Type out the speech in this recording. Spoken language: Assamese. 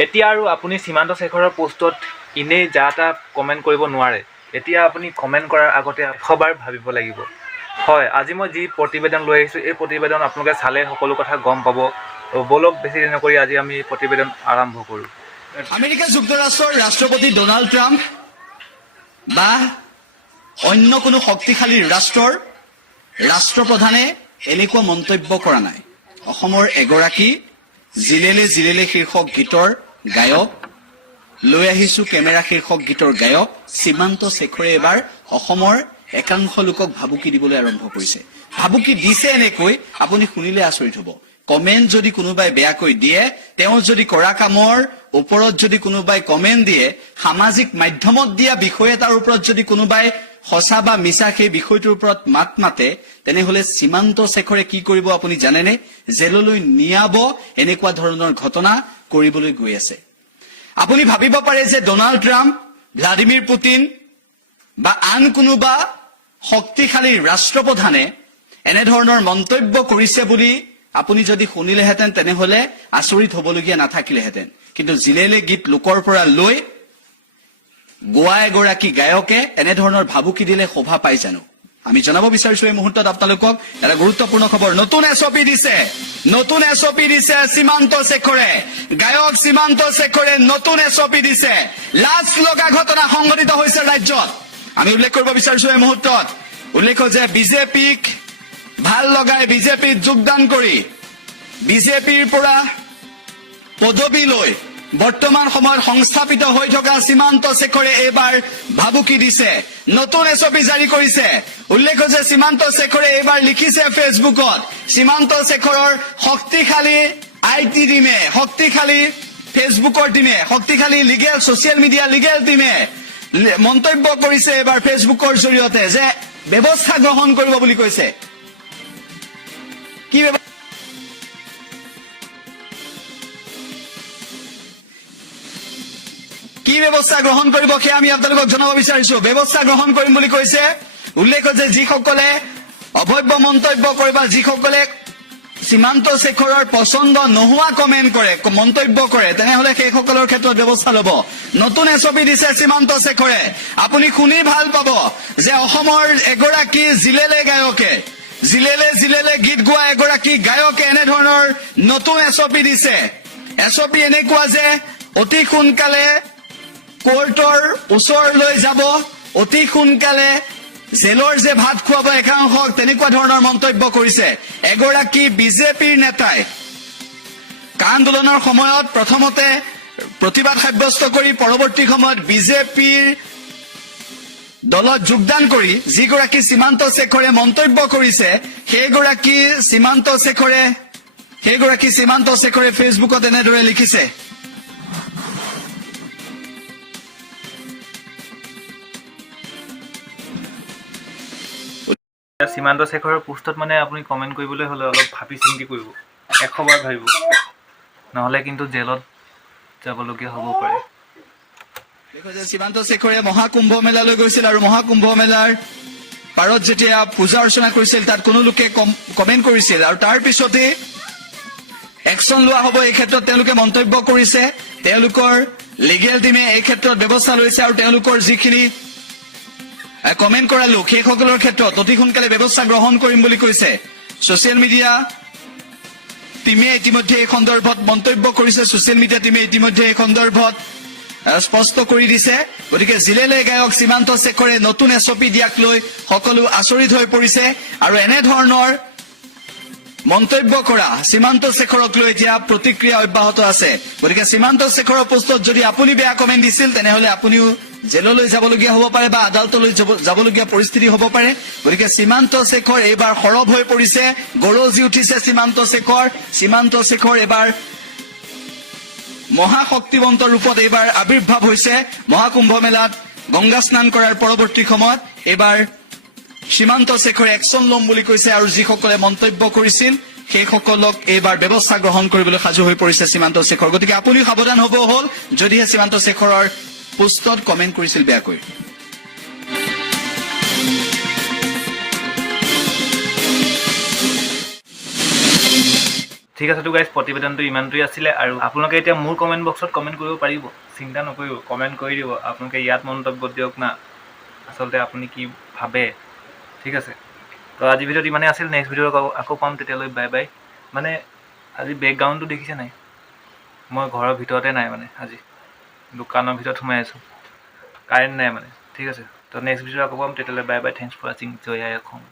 এতিয়া আৰু আপুনি সীমান্ত শেখৰৰ পোষ্টত এনেই যা তা কমেণ্ট কৰিব নোৱাৰে। এতিয়া আপুনি কমেণ্ট কৰাৰ আগতে 100বাৰ ভাবিব লাগিব। হয়, আজি মই যি প্ৰতিবেদন লৈ আহিছোঁ, এই প্ৰতিবেদন আপোনালোকে চালে সকলো কথা গম পাব। বলক বেছি দিন নকৰি আজি আমি প্ৰতিবেদন আৰম্ভ কৰোঁ। আমেৰিকা যুক্তৰাষ্ট্ৰৰ ৰাষ্ট্ৰপতি ডোনাল্ড ট্ৰাম্প বা অন্য কোনো শক্তিশালী ৰাষ্ট্ৰৰ ৰাষ্ট্ৰপ্ৰধানে এনেকুৱা মন্তব্য কৰা নাই। অসমৰ এগৰাকী জিলেলে জিলেলে শীৰ্ষক গীতৰ গায়ক, লৈ আহিছোঁ কেমেৰা শীৰ্ষক গীতৰ গায়ক সীমান্ত শেখৰে এবাৰ অসমৰ একাংশ লোকক ভাবুকি দিবলৈ আৰম্ভ কৰিছে। ভাবুকি দিছে এনেকৈ আপুনি শুনিলে আচৰিত হ'ব। কমেণ্ট যদি কোনোবাই বেয়াকৈ দিয়ে, তেওঁ যদি কৰা কামৰ ওপৰত যদি কোনোবাই কমেণ্ট দিয়ে, সামাজিক মাধ্যমত দিয়া বিষয় এটাৰ ওপৰত যদি কোনোবাই সঁচা বা মিছা সেই বিষয়টোৰ ওপৰত মাত মাতে, তেনেহলে সীমান্ত শেখৰে কি কৰিব আপুনি জানেনে? জেললৈ নিয়াব, এনেকুৱা ধৰণৰ ঘটনা কৰিবলৈ গৈ আছে। আপুনি ভাবিব পাৰে যে ডোনাল্ড ট্ৰাম্প, ভ্লাডিমিৰ পুটিন বা আন কোনোবা শক্তিশালী ৰাষ্ট্ৰপ্ৰধানে এনেধৰণৰ মন্তব্য কৰিছে বুলি আপুনি যদি শুনিলেহেঁতেন, তেনেহলে আচৰিত হবলগীয়া নাথাকিলেহেঁতেন। কিন্তু জিলেলে গীত লোকৰ পৰা লৈ গোৱা এগৰাকী গায়কে এনেধৰণৰ ভাবুকি দিলে শোভা পাই জানো? আমি জনাব বিচাৰিছো এই মুহূৰ্তত আপোনালোকক এটা গুৰুত্বপূৰ্ণ খবৰ। নতুন এছঅপি দিছে, নতুন এছঅপি দিছে সীমান্ত শেখৰে। গায়ক সীমান্ত শেখৰে নতুন এছঅপি দিছে। লাজ লগা ঘটনা সংঘটিত হৈছে ৰাজ্যত। আমি উল্লেখ কৰিব বিচাৰিছো এই মুহূৰ্তত, উল্লেখ যে বিজেপিক ভাল লগাই বিজেপিত যোগদান কৰি বিজেপিৰ পৰা পদবী লৈ বৰ্তমান সময়ত সংস্থাপিত হৈ থকা সীমান্ত শেখৰে এইবাৰ ভাবুকি দিছে, নতুন এছঅপি জাৰি কৰিছে। উল্লেখ যে সীমান্ত শেখৰে এইবাৰ লিখিছে ফেচবুকত, সীমান্ত শেখৰৰ শক্তিশালী আইটি টিমে, শক্তিশালী ফেচবুকৰ টিমে, শক্তিশালী লিগেল ছচিয়েল মিডিয়া লিগেল টিমে মন্তব্য কৰিছে এইবাৰ ফেচবুকৰ জৰিয়তে যে ব্যৱস্থা গ্ৰহণ কৰিব বুলি কৈছে। কি ব্যৱস্থা গ্ৰহণ কৰিব সেয়া আমি আপোনালোকক জনাব বিচাৰিছো। ব্যৱস্থা গ্ৰহণ কৰিম বুলি কৈছে। উল্লেখ যে যিসকলে অভব্য মন্তব্য কৰে বা যিসকলে সীমান্ত শেখৰৰ পছন্দ নোহোৱা কমেণ্ট কৰে, মন্তব্য কৰে, তেনেহলে সেইসকলৰ ক্ষেত্ৰত ব্যৱস্থা ল'ব। নতুন এছঅপি দিছে সীমান্ত শেখৰে। আপুনি শুনি ভাল পাব যে অসমৰ এগৰাকী জিলেলে গায়কে, জিলেলে জিলেলে গীত গোৱা এগৰাকী গায়কে এনেধৰণৰ নতুন এছঅপি দিছে। এছঅপি এনেকুৱা যে অতি সোনকালে কোৰ্টৰ ওচৰলৈ যাব, অতি সোনকালে জেলৰ যে ভাত খুৱাব একাংশক, তেনেকুৱা ধৰণৰ মন্তব্য কৰিছে। এগৰাকী বিজেপিৰ নেতাই আন্দোলনৰ সময়ত প্ৰথমতে প্ৰতিবাদ সাব্যস্ত কৰি পৰৱৰ্তী সময়ত বিজেপিৰ দলত যোগদান কৰি যিগৰাকী সীমান্ত শেখৰে মন্তব্য কৰিছে, সেইগৰাকী সীমান্ত শেখৰে ফেচবুকত এনেদৰে লিখিছে। সীমান্ত শেখৰৰ পোষ্টত মানে আপুনি কমেণ্ট কৰিবলৈ হ'লে অলপ ভাবি চিন্তি কৰিব, 100বাৰ ভাবিব, নহ'লে কিন্তু জেলত যাবলগীয়া হ'ব পাৰে। সীমান্ত শেখৰে মহাকুম্ভ মেলালৈ গৈছিল আৰু মহাকুম্ভ মেলাৰ পাৰত যেতিয়া পূজা অৰ্চনা কৰিছিল, তাত কোনো লোকে কমেণ্ট কৰিছিল আৰু তাৰ পিছতে একশ্যন লোৱা হ'ব এই ক্ষেত্ৰত তেওঁলোকে মন্তব্য কৰিছে। তেওঁলোকৰ লিগেল টিমে এই ক্ষেত্ৰত ব্যৱস্থা লৈছে আৰু তেওঁলোকৰ যিখিনি কমেণ্ট কৰা লোক, সেইসকলৰ ক্ষেত্ৰত অতি সোনকালে ব্যৱস্থা গ্ৰহণ কৰিম বুলি কৈছে। ছচিয়েল মিডিয়া টিমে ইতিমধ্যে এই সন্দৰ্ভত মন্তব্য কৰিছে। ছচিয়েল মিডিয়া টিমে ইতিমধ্যে এই সন্দৰ্ভত স্পষ্ট কৰি দিছে। গতিকে জিলেলে গায়ক সীমান্ত শেখৰে নতুন এছঅপি দিয়াক লৈ সকলো আচৰিত হৈ পৰিছে আৰু এনেধৰণৰ মন্তব্য কৰা সীমান্ত শেখৰক লৈ এতিয়া প্ৰতিক্ৰিয়া অব্যাহত আছে। গতিকে সীমান্ত শেখৰৰ পোষ্টত যদি আপুনি বেয়া কমেণ্ট দিছিল, তেনেহলে আপুনিও জেললৈ যাবলগীয়া হ'ব পাৰে বা আদালতলৈ যাবলগীয়া পৰিস্থিতি হ'ব পাৰে। গতিকে সীমান্ত শেখৰ এইবাৰ সৰব হৈ পৰিছে, গৰজি উঠিছে সীমান্ত শেখৰ। সীমান্ত শেখৰ এইবাৰ মহাশক্তিবন্ত ৰূপত এইবাৰ আৱিৰ্ভাৱ হৈছে। মহাকুম্ভ মেলাত গংগা স্নান কৰাৰ পৰৱৰ্তী সময়ত এইবাৰ সীমান্ত শেখৰে একশ্যন ল'ম বুলি কৈছে আৰু যিসকলে মন্তব্য কৰিছিল সেইসকলক এইবাৰ ব্যৱস্থা গ্ৰহণ কৰিবলৈ সাজু হৈ পৰিছে সীমান্ত শেখৰ। গতিকে আপুনি সাৱধান হ'ব হ'ল যদিহে সীমান্ত শেখৰৰ পোষ্টত কমেণ্ট কৰিছিল বেয়াকৈ। ঠিক আছে তো গাইজ, প্ৰতিবেদনটো ইমানটোৱে আছিলে। আৰু আপোনালোকে এতিয়া মোৰ কমেণ্ট বক্সত কমেণ্ট কৰিব পাৰিব, চিন্তা নকৰিব, কমেণ্ট কৰি দিব। আপোনালোকে ইয়াত মন্তব্য দিয়ক না, আচলতে আপুনি কি ভাবে। ঠিক আছে, তো আজি ভিডিঅ'ত ইমানেই আছিল। নেক্সট ভিডিঅ'ত আকৌ পাম, তেতিয়ালৈ বাই বাই। মানে আজি বেকগ্ৰাউণ্ডটো দেখিছে নাই, মই ঘৰৰ ভিতৰতে নাই মানে, আজি দোকানৰ ভিতৰত সোমাই আছোঁ, কাৰেণ্ট নাই মানে। ঠিক আছে, তো নেক্সট ভিডিঅ'ত আকৌ পাম, তেতিয়ালৈ বাই বাই। থেংকছ ফৰ ৱাচিং। জয় আই অসম।